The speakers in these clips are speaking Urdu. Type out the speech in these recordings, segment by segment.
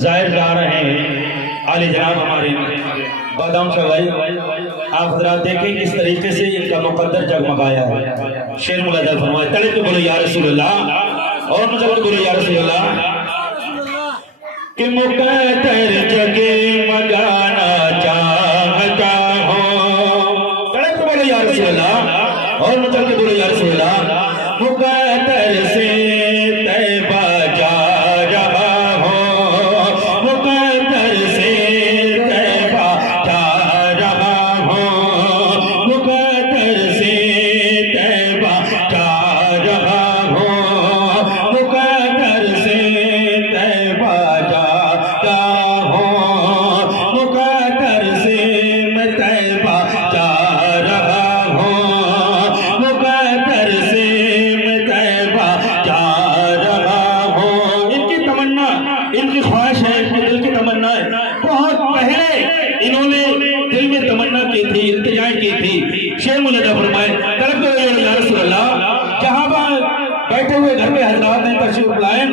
ظاہر جا رہے ہیں عالی جناب ہمارے بادام شاہ بھائی، آپ حضرات دیکھیں کس طریقے سے ان کا مقدر جگمگایا ہے۔ شیر ملادہ فرمائے تڑے تو بولو یا رسول اللہ، اور مجھے بولو یا رسول اللہ کہ مقدر جگمگانا چاہتا ہوں، تڑے تو بولو یا رسول اللہ، اور مجھے بولو یا رسول اللہ مقدر سے شیر ملادہ فرمائے طلب تو یا رسول اللہ، جہاں بیٹھے ہوئے گھر پہ حضرات نے تشریف لائے،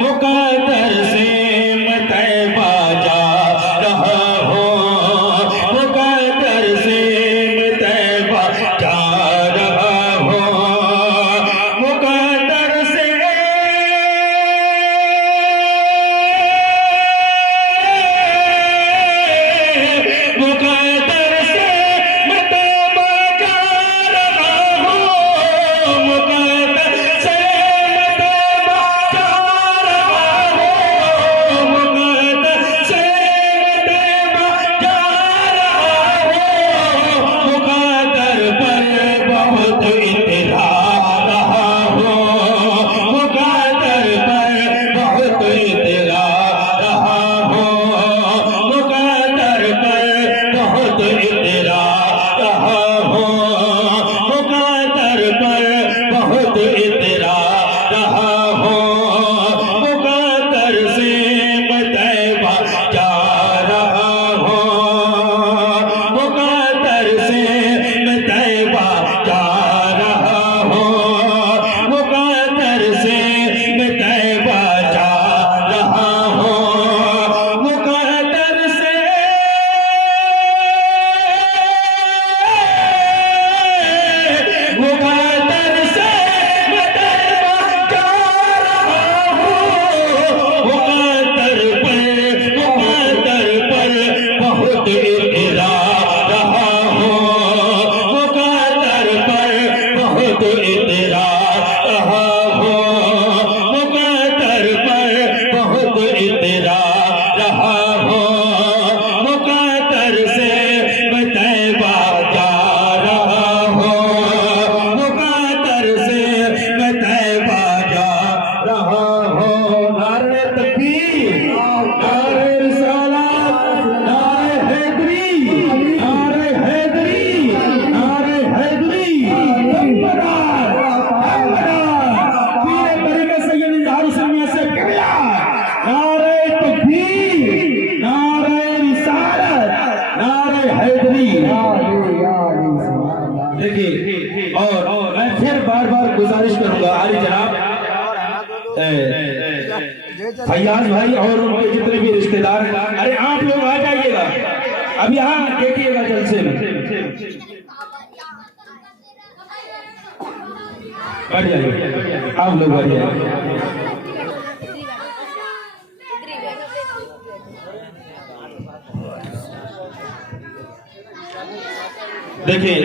مقدر سے میں طیبہ جا رہا ہوں، مقدر سے میں طیبہ جا رہا ہوں، مقدر سے اور میں پھر بار بار گزارش کروں گا عالی جناب فیاض بھائی اور ان کے جتنے بھی رشتہ دار، ارے آپ لوگ آ جائیے گا، اب یہاں دیکھیے گا جلسے میں بیٹھ جائیے، آپ لوگ بیٹھ جائیے۔ دیکھیں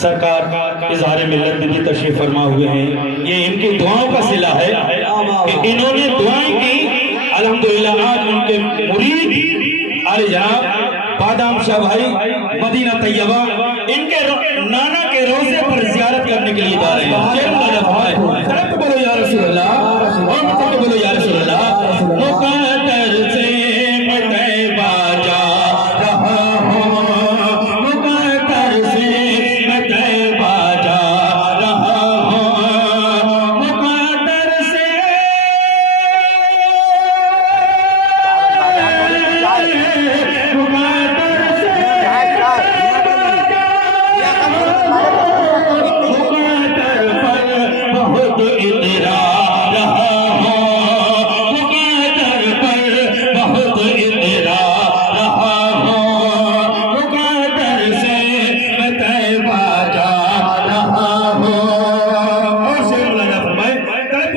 سرکار اظہار ملت میں تشریف فرما ہوئے ہیں، یہ ان کی دعاؤں کا صلہ ہے کہ انہوں نے دعائیں کی، الحمدللہ آج ان کے مرید عالی جناب بادام شاہ بھائی مدینہ طیبہ ان کے نانا کے روزے پر زیارت کرنے کے لیے جا رہے ہیں۔ شیر ملادہ فرمائے طلب تو بولو یا رسول اللہ، اور مطلب تو بولو یا رسول اللہ، مقدر سے میں طیبہ جا رہا ہوں، مقدر سے میں طیبہ جا رہا ہوں، مقدر سے مقدر پر بہت اطراء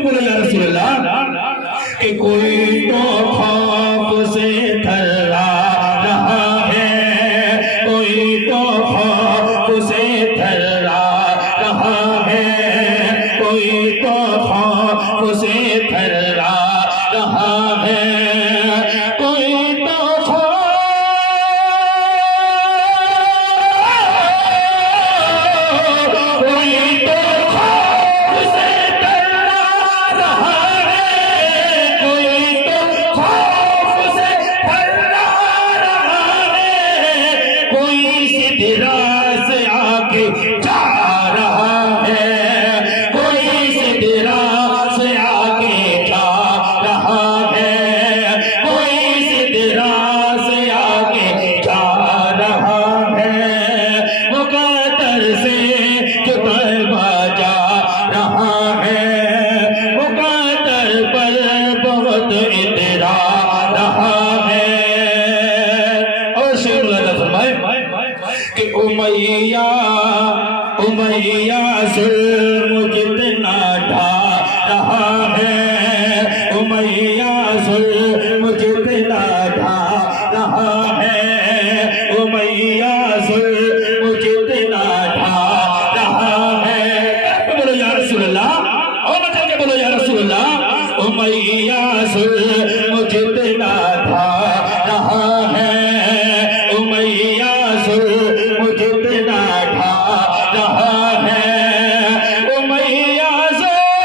بولو یا رسول اللہ کہ کوئی تو خوف سے تھرا رہا ہے، کوئی تو خوف سے تھرا رہا ہے، کوئی تو خوف سے تھرا رہا ہے، کوئی تو امیہ ظلم جتنا ڈھا رہا ہے، امیہ ظلم جتنا ڈھا رہا ہے، امیہ ظلم جتنا ڈھا رہا ہے، بولو یا رسول اللہ، اور بچہ کے بولو یا رسول اللہ، امیہ ظلم جتنا ڈھا رہا ہے، امیہ ظلم جتنا ڈھا رہا ہے، امیہ ظلم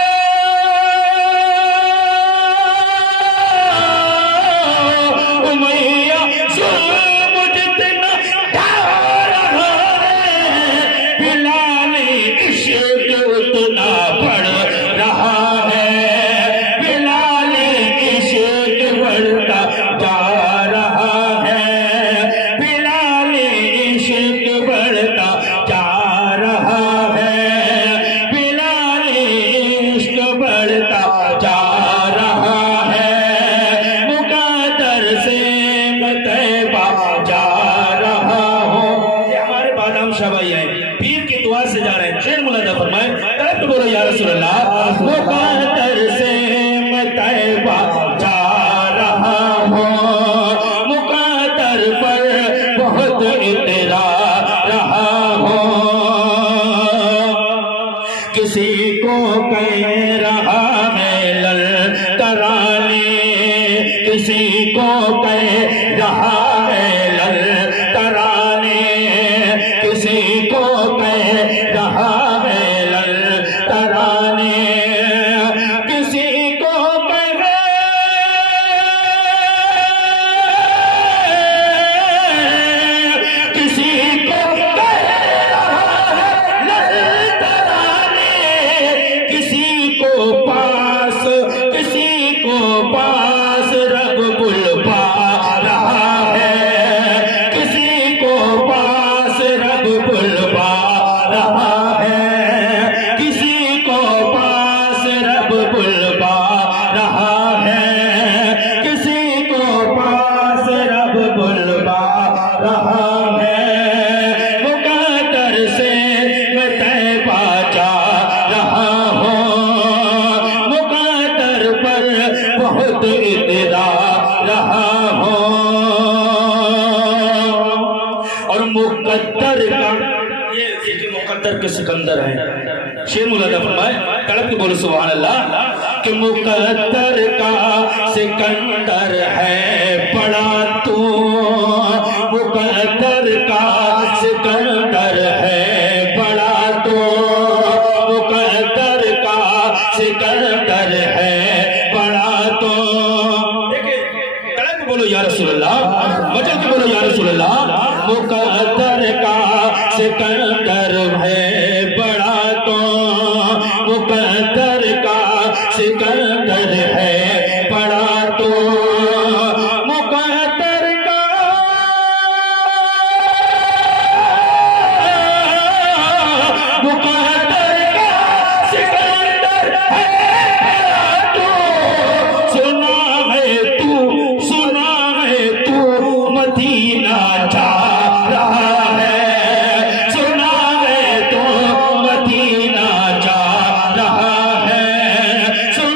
جتنا ڈھا رہا ہے، بلال عشق اتنا بڑھ رہا ہے، بلال عشق بڑھتا جا رہا ہے، بلال عشق بڑھتا جا رہا ہے، بلال عشق بڑھتا جا رہا ہے، مقدر سے میں طیبہ جا رہا ہوں۔ یہ ہمارے بادام شاہ بھائی ہیں، پیر کی دعا سے جا رہے ہیں، شیر مولانا فرمائے طرف بولو یا رسول اللہ، مقدر سے میں طیبہ جا رہا ہوں، مقدر پر بہت اترا رہا ہوں، کسی کو کہہ رہا ہے للکرانے، کسی کو کہہ رہا ہے للکرانے، کسی کو کہہ رہا ہے للکرانے، کسی کو کہہ کسی کو کہہ رہا ہے للکرانے، کسی کو پاس رب گل پا رہا ہے، کسی کو پاس رب گل پا رہا ہے، کسی کو پاس رب گل پا رہا ہے، کسی کو پاس رب گل پا رہا ہے، مقدر سے میں طیبہ جا رہا ہوں، مقدر پر بہت اترا رہا ہوں، اور مقدر کا یہ مقدر کے سکندر ہیں، شیر مولانا فرمائے تڑپ کے بولو سبحان اللہ، کہ مقدر کا سکندر ہے بڑا تو، مقدر کا سکندر ہے بڑا تو، مقدر کا سکندر ہے بڑا تو، دیکھیں تڑپ کے بولو یا رسول اللہ، مچل کے بولو یا رسول اللہ، مقدر کا سکندر ہے بڑا تو، مقدر کا سکندر ہے بڑا تو، مقدر کا سکندر ہے بڑا تو، سنا ہے تو مدینہ جا رہا ہے، سنا ہے تو مدینہ جا رہا ہے، سنا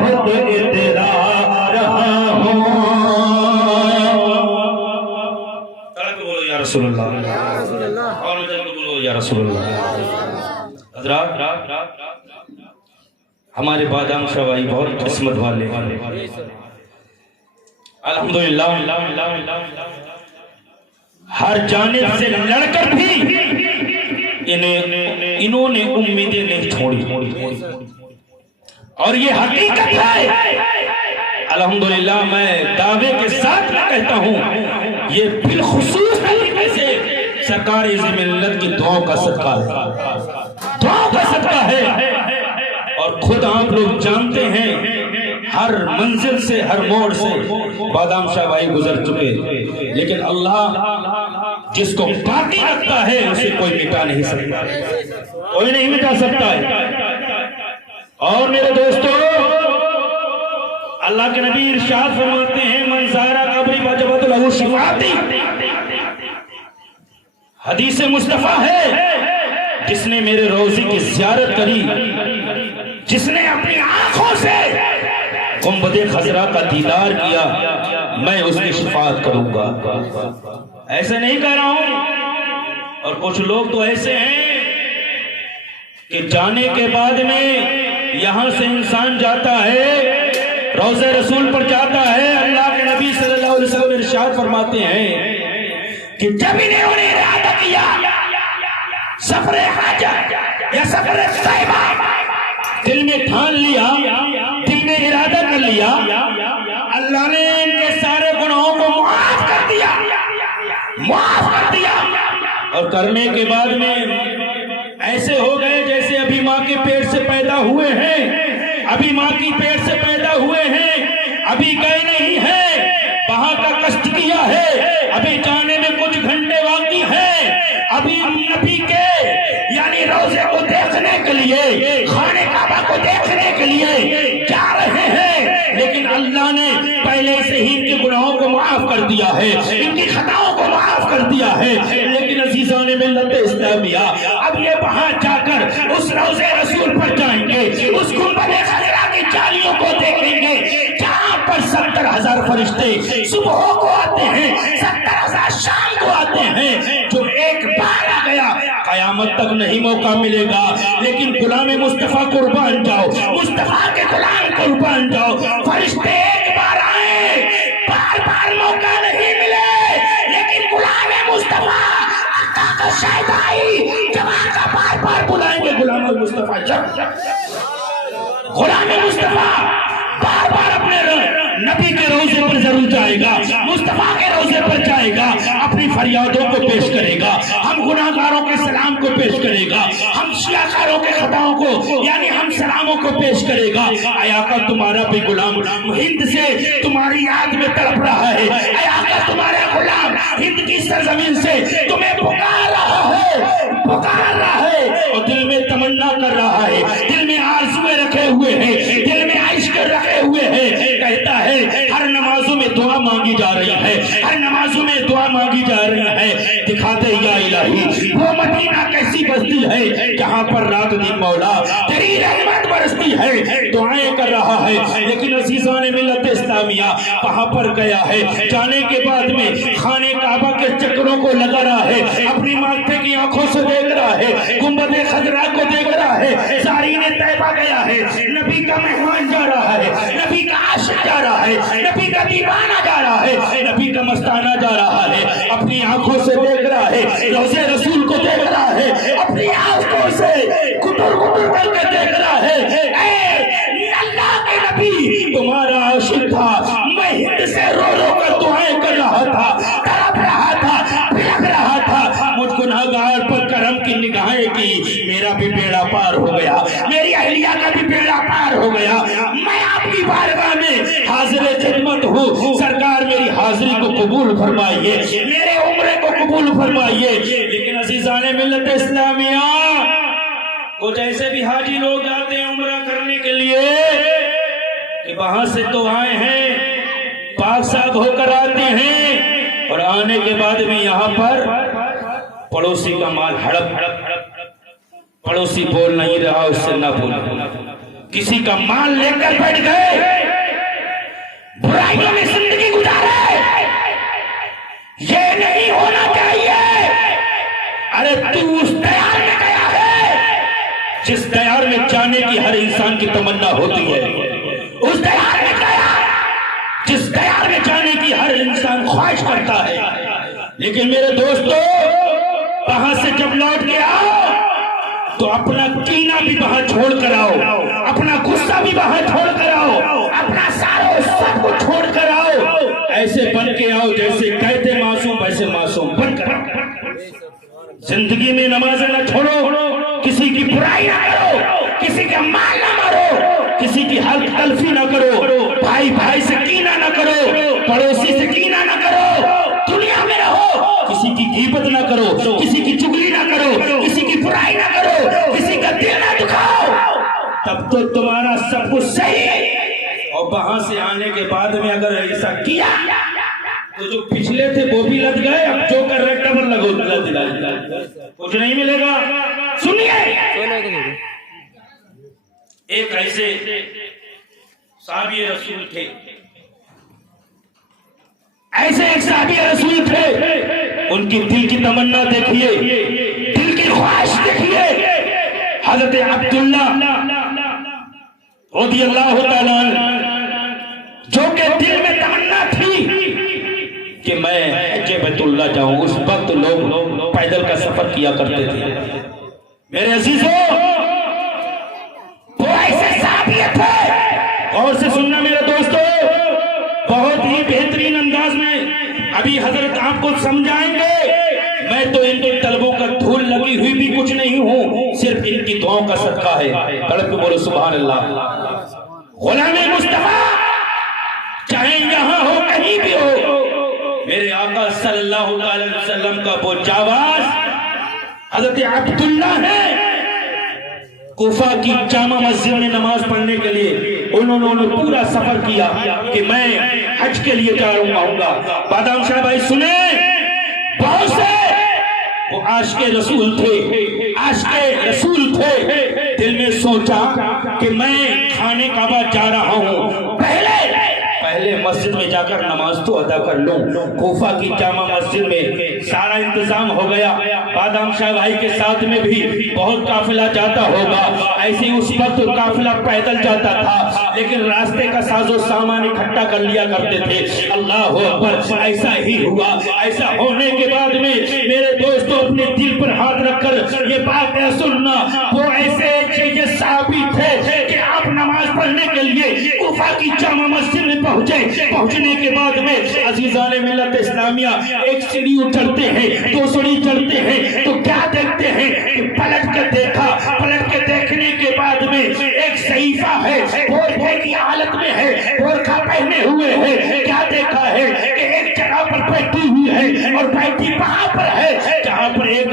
بہت تیرا رہا ہوں. بولو یا رسول اللہ, اور بولو یا رسول اللہ. حضرات, ہمارے بادام شاہ بھائی بہت قسمت والے ہیں الحمدللہ. ہر جانب سے لڑ کر بھی انہوں نے امیدیں نہیں چھوڑی, اور یہ حقیقت ہے الحمدللہ. میں دعوے کے ساتھ کہتا ہوں یہ بالخصوص طریقے سے سرکار عظیم ملت کی دعاؤں کا صدقہ ہے, دعاؤں کا صدقہ ہے. اور خود آپ لوگ جانتے ہیں ہر منزل سے, ہر موڑ سے بادام شاہ بھائی گزر چکے, لیکن اللہ جس کو باقی رکھتا ہے اسے کوئی مٹا نہیں سکتا, کوئی نہیں مٹا سکتا ہے. اور میرے دوستو, اللہ کے نبی ارشاد فرماتے ہیں من زارا قبری وجبت لہ شفاعتی. حدیث مصطفیٰ ہے جس نے میرے روضے کی زیارت کری, جس نے اپنی آنکھوں سے گنبد خضرا کا دیدار کیا, میں اس کی شفاعت کروں گا. ایسے نہیں کہہ رہا ہوں. اور کچھ لوگ تو ایسے ہیں کہ جانے کے بعد میں یہاں سے انسان جاتا ہے, روضہ رسول پر جاتا ہے. اللہ کے نبی صلی اللہ علیہ وسلم ارشاد فرماتے ہیں کہ جب انہوں نے ارادہ کیا سفر حاجت یا سفر طیبہ, دل میں ٹھان لیا, دل میں ارادہ کر لیا, اللہ نے ان کے سارے گناہوں کو معاف کر دیا, معاف کر دیا. اور کرنے کے بعد میں ایسے ہو گئے جیسے ابھی ماں کے پیٹ سے پیدا ہوئے ہیں, ابھی ماں کی پیٹ سے پیدا ہوئے ہیں, ابھی گئے نہیں ہیں, وہاں کا کشٹ کیا ہے, ابھی جانے میں کچھ گھنٹے باقی ہیں, ابھی نبی کے یعنی روزے کو دیکھنے کے لیے, خانے کعبہ کو دیکھنے کے لیے جا رہے ہیں, لیکن اللہ نے پہلے سے ہی ان کے گناہوں کو معاف کر دیا ہے, ان کی خطاؤں کو معاف کر دیا ہے. لیکن عزیزان ملت اسلامیہ, اب یہ وہاں جا کر اس روزے رسول پر جائیں گے, اس گنبد خضرا کی جالیوں کو دیکھیں گے جہاں پر 70,000 فرشتے صبح کو آتے ہیں, 70,000 شام کو آتے ہیں. جو ایک بار آ گیا قیامت تک نہیں موقع ملے گا, لیکن غلام مصطفیٰ قربان جاؤ, مصطفیٰ کے غلام قربان جاؤ. فرشتے ایک بار آئے, بار بار موقع نہیں ملے, لیکن غلام مصطفیٰ آقا کا شہدائی جب آقا بار بار بلائیں گے, غلام مصطفیٰ غلام مصطفیٰ بار بار اپنے نبی کے روزے پر ضرور جائے گا, مصطفیٰ کے روزے پر جائے گا, اپنی فریادوں کو پیش کرے گا, ہم گناہگاروں کے سلام کو پیش کرے گا, ہم شیعہ کے خطاؤں کو یعنی ہم سلاموں کو پیش کرے گا. اے آقا تمہارا بھی غلام ہند سے تمہاری یاد میں تڑپ رہا ہے, اے آقا تمہارا غلام ہند کی سرزمین سے تمہیں پکار رہا ہے, پکار رہا ہے, اور دل میں تمنا کر رہا ہے, دل میں آرزویں رکھے ہوئے ہیں, دل میں عشق رکھے ہوئے ہیں. کہتا ہے ہر نمازوں میں دعا مانگی جا رہی ہے, ہر نمازوں میں دعا مانگی جا رہی ہے. دکھا دے یا الہی وہ مدینہ کیسی بستی ہے جہاں پر رات دن مولا تیری رحمت برستی ہے. دعائیں کر رہا ہے, لیکن عزیزان ملت اسلامیہ وہاں پر گیا ہے, جانے کے بعد میں خانے کعبہ کے چکروں کو لگا رہا ہے, اپنی ماتھے کی آنکھوں سے دیکھ رہا ہے, گنبد خضرا کو دیکھ رہا ہے, زائرین طیبہ گیا ہے, نبی کا مہمان جا رہا ہے, نبی کا عاشق جا رہا ہے, نبی کا دیوانہ جا رہا ہے, نبی کا مستانہ جا رہا ہے, اپنی آنکھوں سے دیکھ رہا ہے, روزے رسول کو دیکھ رہا ہے, اپنی آنکھوں سے کٹر کٹر کر کے دیکھ رہا ہے. اے اللہ کے نبی تمہارا عاشق تھا, میں ہند سے رو رو کر دعائیں کر رہا تھا, تڑپ رہا تھا, بھڑک رہا تھا, مجھ گناہگار پر کرم کی نگاہیں کی, میرا بھی بیڑا پار ہو گیا, میری اہلیہ کا بھی بیڑا پار ہو گیا, میں آپ کی بارگاہ میں حاضر خدمت ہوں, سرکار میری حاضری کو قبول فرمائیے, میرے عمرے کو قبول فرمائیے. لیکن عزیزان ملت اسلامیہ کچھ ایسے بھی حاجی لوگ آتے ہیں عمرہ کرنے کے لیے کہ وہاں سے تو آئے ہیں, پاک صاف ہو کر آتے ہیں, اور آنے کے بعد میں یہاں پر پڑوسی کا مال ہڑپ, پڑوسی بول نہیں رہا اس سے نہ بول, کسی کا مال لے کر بیٹھ گئے، برائیوں میں زندگی گزارے، یہ نہیں ہونا چاہیے۔ ارے تو اس دیار میں گیا ہے جس دیار میں جانے کی ہر انسان کی تمنا ہوتی ہے، اس دیار میں گیا جس دیار میں جانے کی ہر انسان خواہش کرتا ہے۔ لیکن میرے دوستو، وہاں سے جب لوٹ کے آؤ تو اپنا کینہ بھی وہاں چھوڑ کر آؤ، اپنا غصہ بھی وہاں چھوڑ کر آؤ، اپنا سارا سب کو چھوڑ کر آؤ، ایسے بن کے آؤ جیسے کہتے معصوم ویسے معصوم بن کر۔ زندگی میں نمازیں نہ چھوڑو، کسی کی برائی نہ کرو، کسی کا مال نہ مارو، کسی کی حلق تلفی نہ کرو، بھائی بھائی سے کینہ نہ کرو، پڑوسی سے کینہ نہ کرو، دنیا میں رہو، کسی کی غیبت نہ کرو، کسی کی چغلی نہ کرو، کسی کی برائی نہ کرو، کسی کا دل نہ دکھاؤ، تب تو تمہارا سب کچھ صحیح ہے۔ اور وہاں سے آنے کے بعد میں اگر ایسا کیا تو جو پچھلے تھے وہ بھی لگ گئے، اب جو کر رہے ڈبل لگو، کچھ نہیں ملے گا۔ سنیے، ایک ایسے صحابی رسول تھے، ایسے ایک صحابی رسول تھے، ان کی دل کی تمنا دیکھیے، دل کی خواہش دیکھیے۔ حضرت عبداللہ رضی اللہ تعالیٰ عنہ، جو کہ دل میں تمنا تھی کہ میں حج بیت اللہ جاؤں۔ اس وقت لوگ پیدل کا سفر کیا کرتے تھے۔ میرے عزیزوں، وہ ایسے صحابی تھے، اور سے سننا میرے دوستو، بہت ہی بہترین انداز میں ابھی حضرت آپ کو سمجھائیں گے۔ میں تو ان کے طلبوں کا دھول لگی ہوئی بھی کچھ نہیں ہوں، صرف ان کی دعاؤں کا صدقہ ہے۔ تڑپ کے بولو سبحان اللہ۔ غلام مصطفیٰ چاہے یہاں ہو کہیں بھی ہو، میرے آقا صلی اللہ علیہ وسلم کا وہ جاواز حضرت عبداللہ ہے۔ کوفہ کی جامع مسجد میں نماز پڑھنے کے لیے انہوں نے پورا سفر کیا کہ میں حج کے لیے جا رہا ہوں۔ بادام شاہ بھائی سنیں، بہت سے وہ عاشق رسول تھے، عاشق رسول تھے، دل میں سوچا کہ میں خانہ کعبہ جا رہا ہوں، پہلے مسجد میں جا کر نماز تو ادا کر لوں۔ کوفہ کی جامع مسجد میں سارا انتظام ہو گیا، بادام شاہ بھائی کے ساتھ میں بھی بہت قافلہ جاتا ہوگا، ایسے ہی اس وقت قافلہ پیدل جاتا تھا، لیکن راستے کا ساز و سامان اکٹھا کر لیا کرتے تھے۔ اللہ اکبر، ایسا ہی ہوا۔ ایسا ہونے کے بعد میں میرے دوستوں، اپنے دل پر ہاتھ رکھ کر یہ بات ہے سننا، وہ ایسے یہ صحابی تھے کہ آپ نماز پڑھنے کے لیے کوفہ کی جامع مسجد میں پہنچنے کے بعد میں عزیزان ملت اسلامیہ ایک سیڑھی چڑھتے ہیں، دو سیڑھی چڑھتے ہیں تو کیا دیکھتے ہیں کہ پلٹ کے دیکھا، پلٹ کے دیکھنے کے بعد میں ایک صحیفہ ہے، بورکھے کی حالت میں ہے، بورکھا پہنے ہوئے ہے۔ کیا دیکھا ہے کہ ایک جگہ پر بیٹھی ہوئی ہے، اور بیٹھی وہاں پر ہے جہاں پر ایک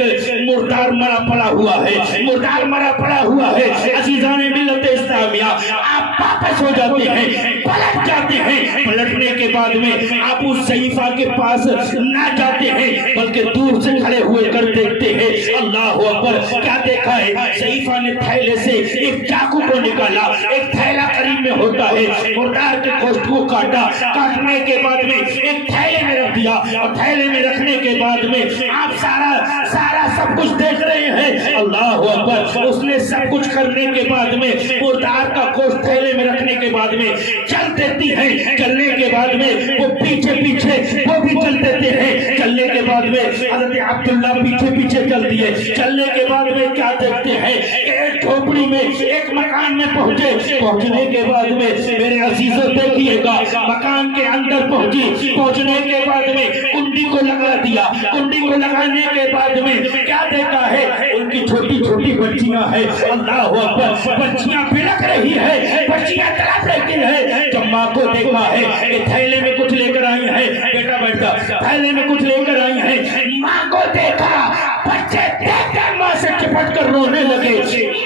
مردار مرا پڑا ہوا ہے، مردار مرا پڑا ہوا ہے۔ عزیزان ملت اسلامیہ، آپ واپس ہو جاتے ہیں، پلٹ جاتے ہیں، پلٹنے کے بعد میں آپ اس صحیفہ کے پاس نہ جاتے ہیں بلکہ دور سے کھڑے ہوئے کر دیکھتے ہیں۔ اللہ اکبر، کیا دیکھا ہے؟ صحیفہ نے تھیلے سے ایک چاقو کو نکالا، ایک تھیلا قریب میں ہوتا ہے، مردار کے گوشت کو کاٹا، کاٹنے کے بعد میں ایک تھیلے میں رکھ دیا، اور تھیلے میں رکھنے کے بعد میں آپ سارا سب کچھ دیکھ رہے ہیں۔ اللہ اکبر، اس نے سب کچھ کرنے کے بعد میں مردار کا گوشت تھیلے میں رکھنے کے بعد میں چل دیتی ہے۔ چلنے کے بعد میں وہ پیچھے وہ بھی چل دیتے ہیں۔ چلنے کے بعد میں حضرت عبداللہ پیچھے چل دیے۔ چلنے کے بعد میں کیا دیکھتے ہیں کہ ایک جھوپڑی میں، ایک مکان میں پہنچنے کے بعد میں میرے عزیزوں دیکھیے گا، مکان کے اندر پہنچنے کے بعد میں کنڈی کو لگا دیا۔ کنڈی کو لگانے کے بعد میں کیا دیکھا ہے؟ ان کی چھوٹی چھوٹی بچیاں ہیں۔ اللہ اکبر، بچیاں بلک رہی ہے، بچیاں تڑپ رہی ہے۔ جب ماں کو دیکھا ہے کہ تھیلے میں کچھ لے کر آئی ہیں، بیٹا بیٹا تھیلے میں کچھ لے کر آئی ہیں، ماں کو دیکھا، بچے دیکھ کر ماں سے چپٹ کر رونے لگے،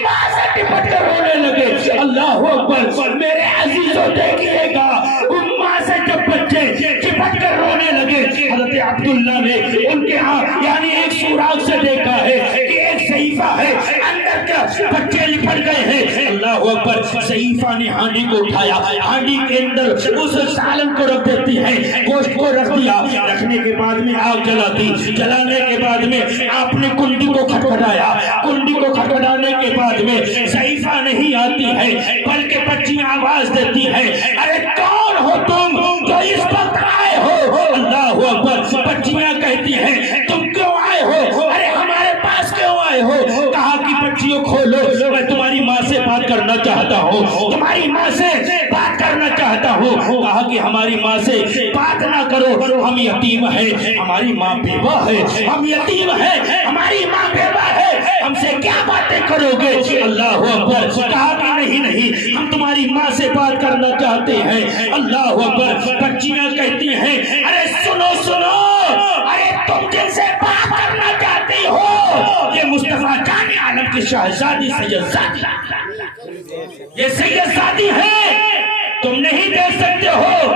ماں سے چپٹ کر رونے لگے۔ اللہ اکبر، میرے عزیزوں دیکھیے گا، ماں سے جب بچے چپٹ کر رونے لگے، حضرت عبداللہ نے ان کے ہاں یعنی ایک سوراخ سے دیکھا ہے کہ ایک صحیفہ ہے، اندر کا بچے لپٹ گئے ہیں۔ اللہ اکبر. ضعیفہ نے ہانڈی کو اٹھایا, ہانڈی کے اندر اس سالن کو رکھ دیتی ہے, گوشت کو رکھ دیا, رکھنے کے بعد میں آگ جلا دی, جلانے کے بعد میں آپ نے کنڈی کو کھٹکھٹایا, کنڈی کو کھٹکھٹانے کے بعد میں ضعیفہ نہیں آتی ہے بلکہ بچیاں آواز دیتی ہے, ارے کون ہو تم جو اس وقت آئے ہو؟ اللہ اکبر. بچیاں کہتی ہیں تم کیوں آئے ہو؟ ارے ہمارے پاس کیوں آئے ہو؟ کہا کہ بچیوں کھولو, میں تمہاری ماں سے بات کرنا چاہتا ہوں, تمہاری ماں سے بات کرنا چاہتا ہوں. کہا کہ ہماری ماں سے بات نہ کرو, ہم یتیم ہیں, ہماری ماں بیوہ ہے, ہم یتیم ہیں, ہماری ماں بیوہ ہے, ہم سے کیا باتیں کرو گے؟ اللہ اکبر. کہا کہ نہیں, ہم تمہاری ماں سے بات کرنا چاہتے ہیں. اللہ اکبر. بچیاں کہتی ہیں ارے سنو سنو, ارے تم جن سے بات کرنا چاہتی ہو یہ مصطفیٰ جان عالم کی شہزادی سیدزادی, یہ سیدزادی ہے, تم نہیں دیکھ سکتے ہو,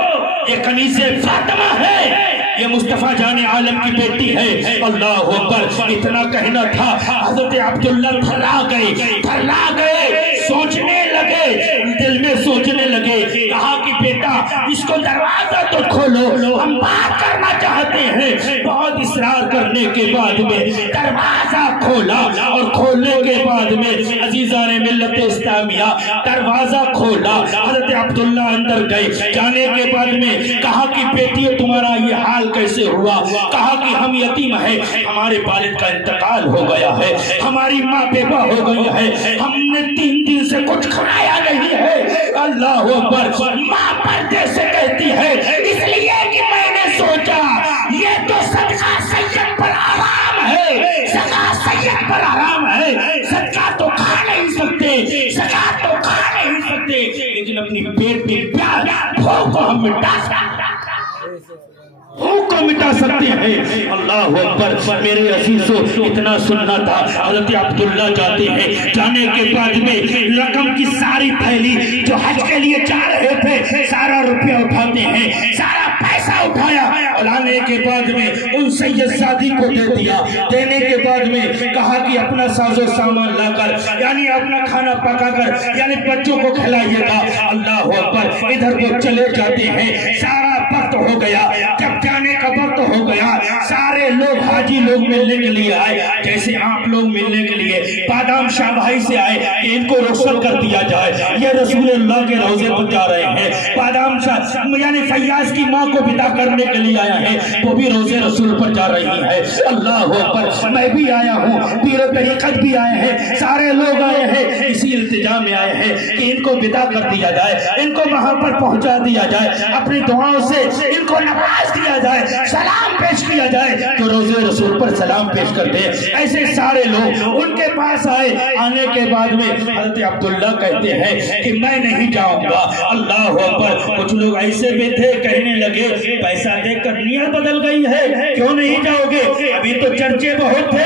یہ کنیز فاطمہ ہے, یہ مصطفیٰ جان عالم کی بیٹی ہے. اللہ اکبر. اتنا کہنا تھا, حضرت عبداللہ تھرلا گئے, سوچنے لگے, دل میں سوچنے لگے. کہا کہ بیٹا اس کو دروازہ تو کھولو, ہم بات کرنا چاہتے ہیں. بہت اصرار کرنے کے بعد میں دروازہ کھولا, اور کھولنے کے بعد میں عزیزان ملت اسلامیہ دروازہ کھولا, حضرت عبداللہ اندر گئے. جانے کے بعد میں کہا کہ بیٹی تمہارا یہ حال کیسے ہوا؟ کہا کہ ہم یتیم ہیں, ہمارے والد کا انتقال ہو گیا ہے, ہماری ماں بیوہ ہو گئی ہے, ہم نے 3 دن سے کچھ کھایا نہیں ہے. اللہ اکبر. ماں پردے سے کہتی ہے اس لیے کہ میں نے سوچا یہ تو صدقہ سید پر حرام ہے, صدقہ سید پر حرام ہے, صدقہ تو کھا نہیں سکتے, زکات تو کھا نہیں سکتے, لیکن اپنی پیٹ میں پیار بھوک کو ہم مٹا سکتے ہیں. اللہ اکبر. میرے عزیزو اتنا سننا تھا. حضرت عبداللہ جاتے ہیں, جانے کے بعد میں رقم کی ساری تھیلی جو حج کے لیے جا رہے تھے سارا روپیہ اٹھاتے ہیں, سارا پیسہ اٹھایا, لانے کے بعد میں ان سیدزادی کو دے دیا. دینے کے بعد میں کہا کہ اپنا ساز و سامان لا کر, یعنی اپنا کھانا پکا کر, یعنی بچوں کو کھلائیے گا. اللہ اکبر. ادھر وہ چلے جاتے ہیں, سارا وقت ہو گیا. جب جانے کا وقت ہو گیا سارے لوگ حاجی لوگ ملنے کے لیے آئے, جیسے آپ لوگ ملنے کے لیے بادام شاہ بھائی سے آئے کہ ان کو رخصت کر دیا جائے, یہ رسول اللہ کے روزے پر جا رہے ہیں. بادام شاہ یعنی فیاض کی ماں کو بدا کرنے کے لیے آیا ہے, وہ بھی روزے رسول پر جا رہی ہے. اللہ اکبر. میں بھی آیا ہوں, پیر طریقت بھی آئے ہیں, سارے لوگ آئے ہیں, اسی التجا میں آئے ہیں کہ ان کو بدا کر دیا جائے, ان کو وہاں پر پہنچا دیا جائے, اپنی دعاؤں سے ان کو نواز دیا جائے, سلام پیش کیا جائے. جو روزے رسول پر سلام پیش کرتے ہیں ایسے سارے لوگ ان کے پاس آئے. آنے کے بعد میں حضرت عبداللہ کہتے ہیں کہ میں نہیں جاؤں گا. اللہ اکبر. کچھ لوگ ایسے بھی تھے, کہنے لگے پیسہ دے کر نیت بدل گئی ہے, کیوں نہیں جاؤ گے؟ ابھی تو چرچے بہت تھے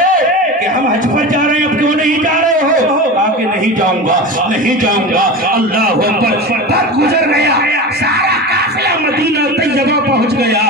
کہ ہم حج پر جا رہے ہیں, اب کیوں نہیں جا رہے ہو؟ کہا کہ نہیں جاؤں گا, نہیں جاؤں گا. اللہ اکبر. وقت گزر گیا, سارا قافلہ مدینہ طیبہ پہنچ گیا,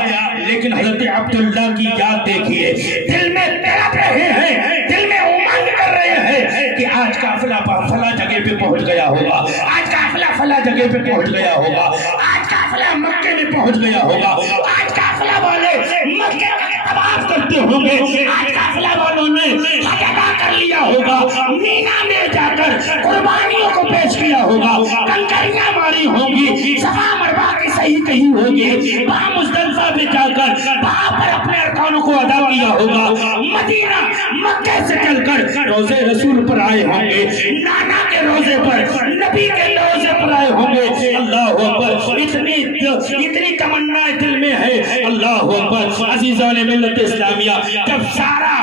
لیکن حضرت عبداللہ کی یاد دیکھیے, دل میں تڑپ رہے ہیں, دل میں امنگ کر رہے ہیں کہ آج قافلہ فلاں جگہ پہ پہنچ گیا ہوگا, آج قافلہ فلاں جگہ پہ پہنچ گیا ہوگا, آج قافلہ مکے میں پہنچ گیا ہوگا, آج قافلہ والے مکے کا طواف کرتے ہوں گے, آج قافلہ والوں نے حج ادا کر لیا ہوگا, مینا میں جا کر قربانیوں کو پیش کیا ہوگا, کنکریاں ماری ہوں گی, صفا مروا کی صحیح کہی ہوگی, وہاں مزدلفہ میں جا کر وہاں پر اپنے ارکانوں کو ادا کیا ہوگا, مدینہ مکے سے چل کر روزے رسول پر آئے ہوں گے, نانا کے روزے پر, نبی کے روزے پر آئے ہوں گے. اللہ اکبر. اتنی تمنا دل میں ہے. اللہ اکبر. عزیزان ملت اسلامیہ جب سارا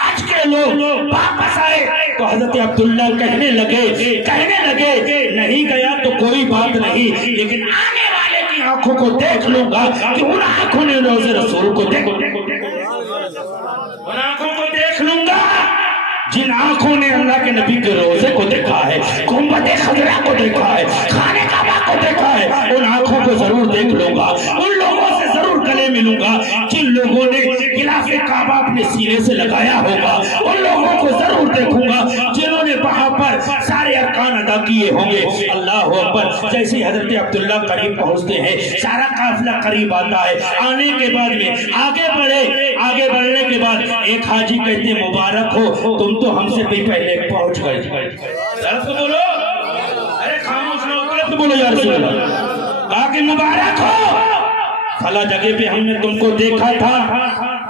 حج کے لوگ واپس آئے تو حضرت عبداللہ کہنے لگے نہیں گیا تو کوئی بات نہیں, لیکن آنے والے کی آنکھوں کو دیکھ لوں گا کہ ان آنکھوں نے روزے رسول کو ان آنکھوں کو دیکھ لوں گا جن آنکھوں نے اللہ کے نبی کے روزے کو دیکھا ہے, گنبد خضرا کو دیکھا ہے, خانہ کعبہ کو دیکھا ہے, ان آنکھوں کو ضرور دیکھ لوں گا, ان لوگوں سے ضرور گلے ملوں گا جن لوگوں نے غلاف کعبہ اپنے سینے سے لگایا ہوگا, ان لوگوں کو ضرور دیکھوں گا جنہوں نے وہاں پر سارے ارکان عطا کیے ہوں گے. اللہ اکبر. جیسے حضرت عبداللہ قریب پہنچتے ہیں سارا قافلہ قریب آتا ہے. آنے کے بعد میں آگے بڑھنے کے بعد ایک حاجی کہتے ہیں مبارک ہو تم تو ہم سے بھی پہلے پہنچ گئے. بولو ارے خاموش نہ بولو یا رسول اللہ. کہا کہ مبارک ہو فلاں جگہ پہ ہم نے تم کو دیکھا تھا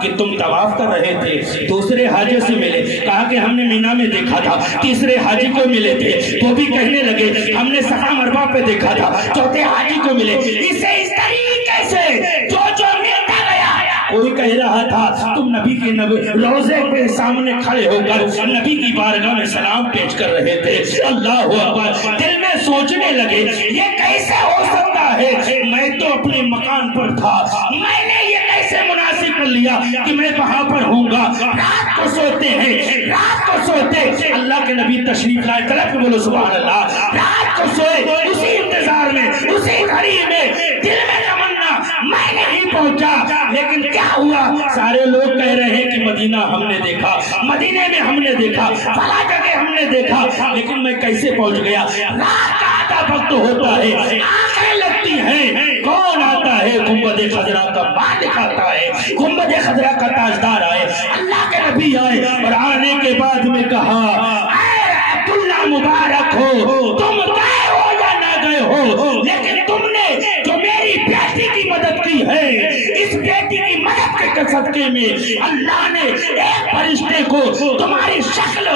کہ تم طواف کر رہے تھے. دوسرے حاجی سے ملے. کہا کہ ہم نے مینا میں دیکھا تھا. تیسرے حاجی کو ملے تھے وہ بھی کہنے لگے ہم نے صفا مروا پہ دیکھا تھا. چوتھے حاجی کو ملے. اسے اس طریقے سے جو ملتا گیا. کوئی کہہ رہا تھا تم نبی کے روضے کے سامنے کھڑے ہو کر نبی کی بارگاہ میں سلام پیش کر رہے تھے. اللہ اکبر. دل میں سوچنے لگے یہ کیسے ہو سکتا ہے. میں تو اپنے مکان پر تھا. میں نے یہ کیسے مناسب کر لیا کہ میں وہاں پر ہوں گا. رات کو سوتے ہیں اللہ کے نبی تشریف لائے. طرف میں بولو سبحان اللہ. رات کو سوئے اسی انتظار میں اسی گھڑی میں دل میں تمنا میں نہیں پہنچا. لیکن کیا ہوا سارے لوگ کہہ رہے ہیں کہ مدینہ ہم نے دیکھا مدینے میں ہم نے دیکھا فلاں جگہ ہم نے دیکھا. لیکن میں کیسے پہنچ گیا. رات کا آدھا وقت ہوتا ہے آنکھیں لگتی ہیں. کون آتا ہے گنبد خضرا کا مالک آتا ہے. گنبد خضرا کا تاجدار آئے. اللہ کے نبی آئے اور آنے کے بعد میں کہا اے عبداللہ مبارک ہو تم گئے ہو یا نہ گئے ہو لیکن تم نے جو میری بیٹی کی مدد کی ہے اس بیٹی کی مدد کے صدقے میں اللہ نے ایک فرشتے کو تمہاری شکل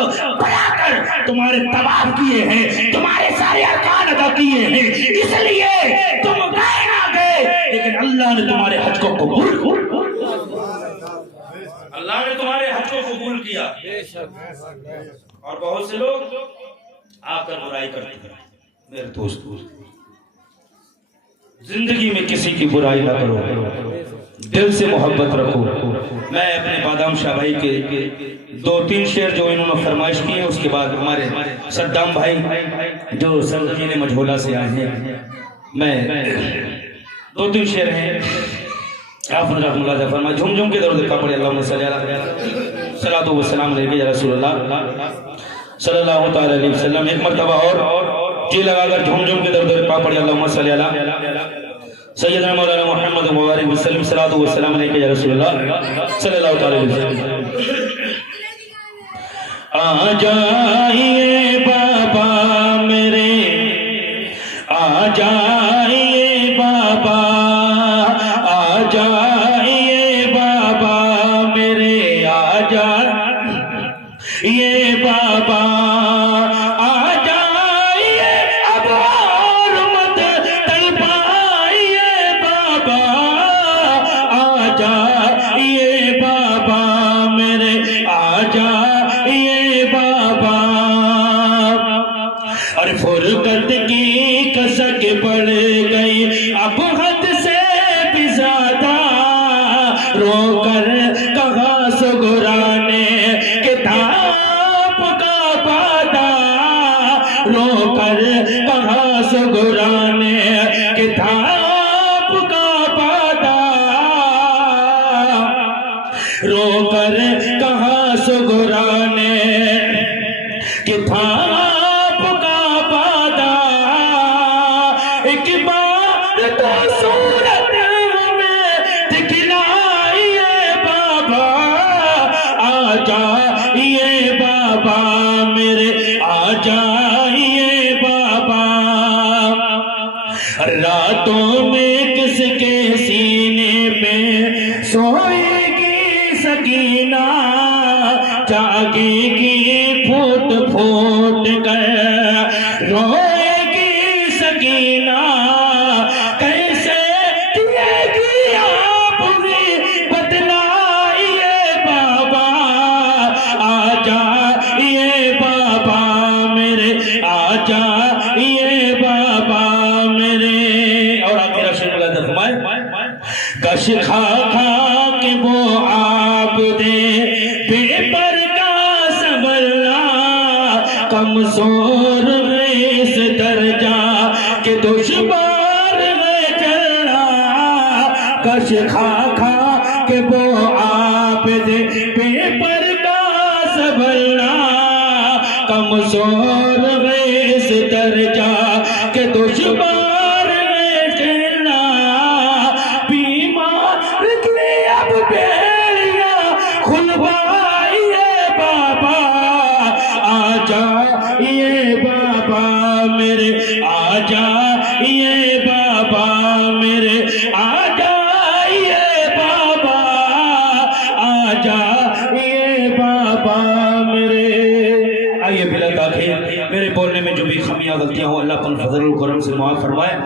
بنا کر تمہارے طواف کیے ہیں تمہارے سارے ارکان ادا کیے ہیں. اس لیے تم گئے نہ گئے لیکن اللہ نے تمہارے حج کو قبول اللہ نے تمہارے حج کو قبول کیا. اور بہت سے لوگ آ کر برائی کرتے ہیں. میرے دوست زندگی میں کسی کی برائی نہ کرو. دل سے محبت رکھو. میں اپنے بادام شاہ بھائی کے 2-3 شعر جو انہوں نے فرمائش کی ہیں اس کے بعد ہمارے صدام بھائی جو سرزمین مجہولہ سے آئے ہیں میں 2-3 شعر ہیں آپ نے رحم اللہ فرمایا. جھوم جھوم کے درود کا پڑھے اللہم صلی اللہ و سلام علیہ یا رسول اللہ صلی اللہ تعالی علیہ وسلم. ایک مرتبہ اور جی لگا کر جھوم جھوم کے درود کا پڑھے اللہم صلی اللہ سیدنا مولانا محمد مبارک وسلم صلی اللہ و سلام علیہ یا رسول اللہ صلی اللہ تعالی علیہ وسلم. آ جائیے بابا میرے آ جائیے بابا آ جائیے بابا میرے آ جائیے بابا آ جائیے اب اور مت تڑپائیے بابا آ جائیے بابا میرے آ جائیے بابا. اور فرقت کی کسک بڑھ گئی اب حد سے بھی زیادہ رو کر کہاں سگرانے کتاب کا پادا رو کر کہاں سگرانے کتاب کا پادا رو کر کہاں سگرانے کتاب کا پادا. ایک بار تو صورت میں دکھلائیے بابا آ جائیے بابا میرے آ جائیے بابا. راتوں میں کس کے سینے میں سوئے گی سکینہ جاگے گی پھوٹ پھوٹ کر روئے گی سکینہ کیسے دیے گی آپ بھی بتلائیے بابا آ جائیے بابا میرے آ جائیے بابا میرے. اور آخر شیخ اللہ فرمائے گش کھا کھا کے وہ آپ دے بے پر کا سنبھلنا کمزور ہے اس درجہ کہ دشوار ہے چلنا. گش کھا کھا کے وہ آپ دے بے پر کا سنبھلنا کمزور ہے اس درجہ میرے آ جائیے بابا میرے آ جائیے بابا آ جائیے بابا میرے. آئیے بلا تاخیر میرے بولنے میں جو بھی خمیاں غلطیاں ہوں اللہ اپنے فضل و کرم سے معاف فرمائے.